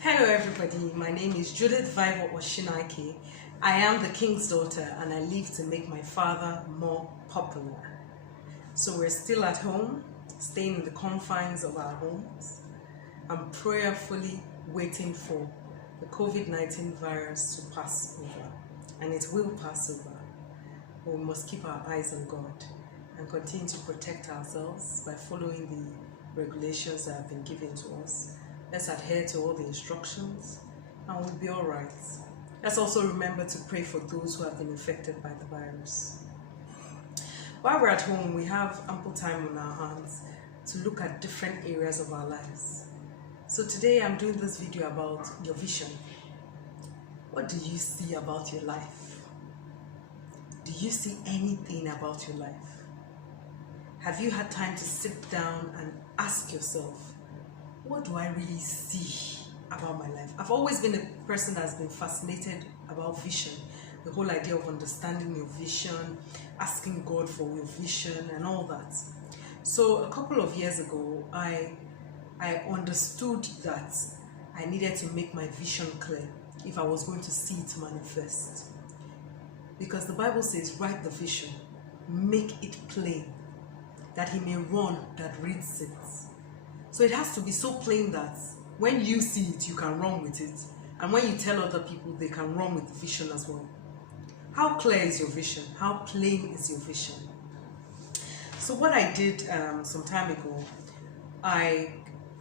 Hello everybody, my name is Judith Vivour-Osinaike. I am the king's daughter and I live to make my father more popular. So we're still at home, staying in the confines of our homes and prayerfully waiting for the COVID-19 virus to pass over. And it will pass over. But we must keep our eyes on God and continue to protect ourselves by following the regulations that have been given to us. Let's adhere to all the instructions and we'll be all right. Let's also remember to pray for those who have been infected by the virus. While we're at home, we have ample time on our hands to look at different areas of our lives. So today I'm doing this video about your vision. What do you see about your life? Do you see anything about your life? Have you had time to sit down and ask yourself, what do I really see about my life? I've always been a person that's been fascinated about vision, the whole idea of understanding your vision, asking God for your vision and all that. So a couple of years ago, I understood that I needed to make my vision clear if I was going to see it manifest. Because the Bible says, write the vision, make it plain, that he may run that reads it. So it has to be so plain that when you see it, you can run with it. And when you tell other people, they can run with the vision as well. How clear is your vision? How plain is your vision? So what I did some time ago, I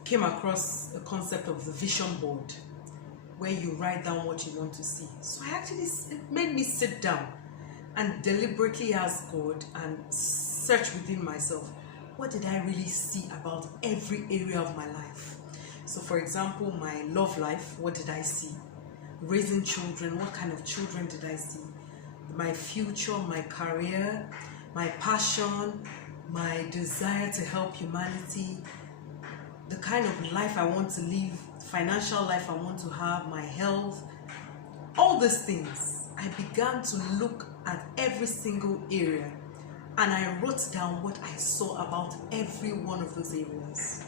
came across a concept of the vision board, where you write down what you want to see. So it made me sit down and deliberately ask God and search within myself. What did I really see about every area of my life? So for example, my love life, what did I see? Raising children, what kind of children did I see? My future, my career, my passion, my desire to help humanity, the kind of life I want to live, financial life I want to have, my health, all these things. I began to look at every single area. And I wrote down what I saw about every one of those areas.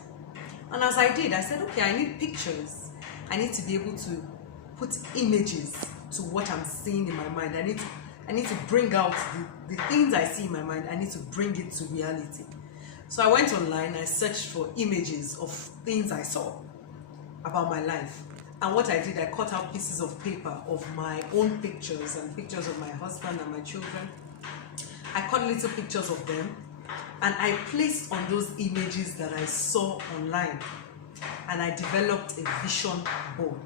And as I did, I said, okay, I need pictures. I need to be able to put images to what I'm seeing in my mind. I need to bring out the things I see in my mind. I need to bring it to reality. So I went online, I searched for images of things I saw about my life. And what I did, I cut out pieces of paper of my own pictures and pictures of my husband and my children. I cut little pictures of them and I placed on those images that I saw online, and I developed a vision board.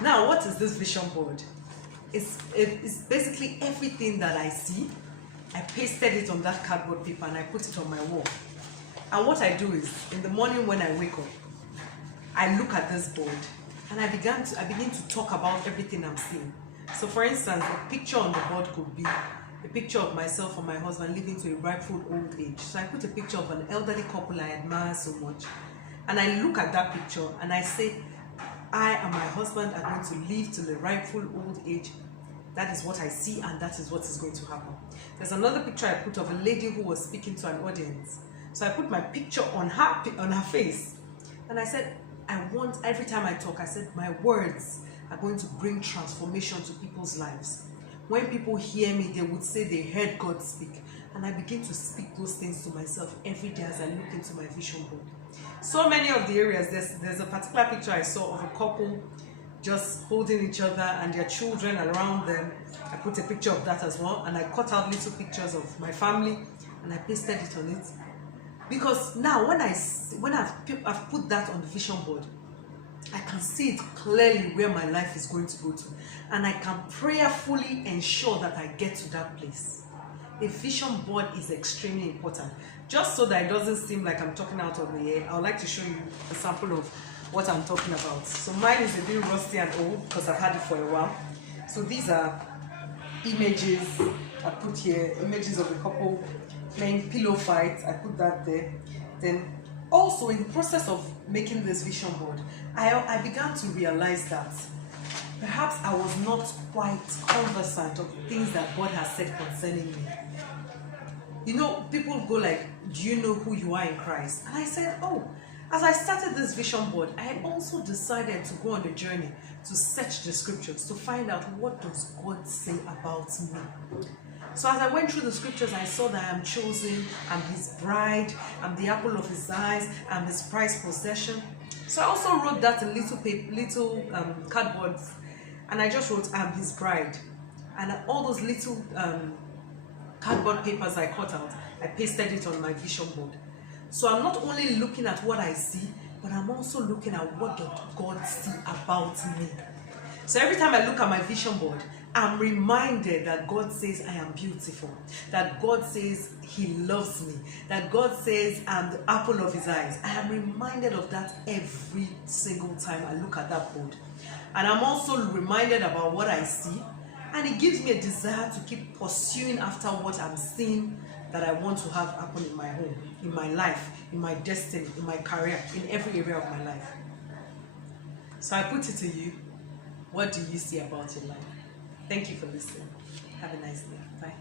Now, what is this vision board? It's basically everything that I see. I pasted it on that cardboard paper and I put it on my wall. And what I do is, in the morning when I wake up, I look at this board and I begin to talk about everything I'm seeing. So for instance, a picture on the board could be a picture of myself and my husband living to a ripeold old age. So I put a picture of an elderly couple I admire so much. And I look at that picture and I say, I and my husband are going to live till a ripeold old age. That is what I see and that is what is going to happen. There's another picture I put of a lady who was speaking to an audience. So I put my picture on her face. And I said, I want, every time I talk, I said, my words are going to bring transformation to people's lives. When people hear me, they would say they heard God speak. And I begin to speak those things to myself every day as I look into my vision board. So many of the areas, there's a particular picture I saw of a couple just holding each other and their children around them. I put a picture of that as well. And I cut out little pictures of my family and I pasted it on it. Because now when I've put that on the vision board, I can see it clearly where my life is going to go to. And I can prayerfully ensure that I get to that place. A vision board is extremely important. Just so that it doesn't seem like I'm talking out of the air, I would like to show you a sample of what I'm talking about. So mine is a bit rusty and old because I've had it for a while. So these are images I put here, images of a couple playing pillow fights. I put that there. Then also in the process of making this vision board, I began to realize that perhaps I was not quite conversant of the things that God has said concerning me. You know, people go like, do you know who you are in Christ? And I said, oh, As I started this vision board, I had also decided to go on the journey to search the scriptures to find out, what does God say about me? So as I went through the scriptures, I saw that I am chosen, I'm his bride, I'm the apple of his eyes, I'm his prized possession. So I also wrote that in little cardboards, and I just wrote, I'm his bride. And all those little cardboard papers I cut out, I pasted it on my vision board. So I'm not only looking at what I see, but I'm also looking at, what does God see about me? So every time I look at my vision board, I'm reminded that God says I am beautiful, that God says he loves me, that God says I'm the apple of his eyes. I am reminded of that every single time I look at that board. And I'm also reminded about what I see, and it gives me a desire to keep pursuing after what I'm seeing that I want to have happen in my home, in my life, in my destiny, in my career, in every area of my life. So I put it to you, what do you see about your life? Thank you for listening. Have a nice day. Bye.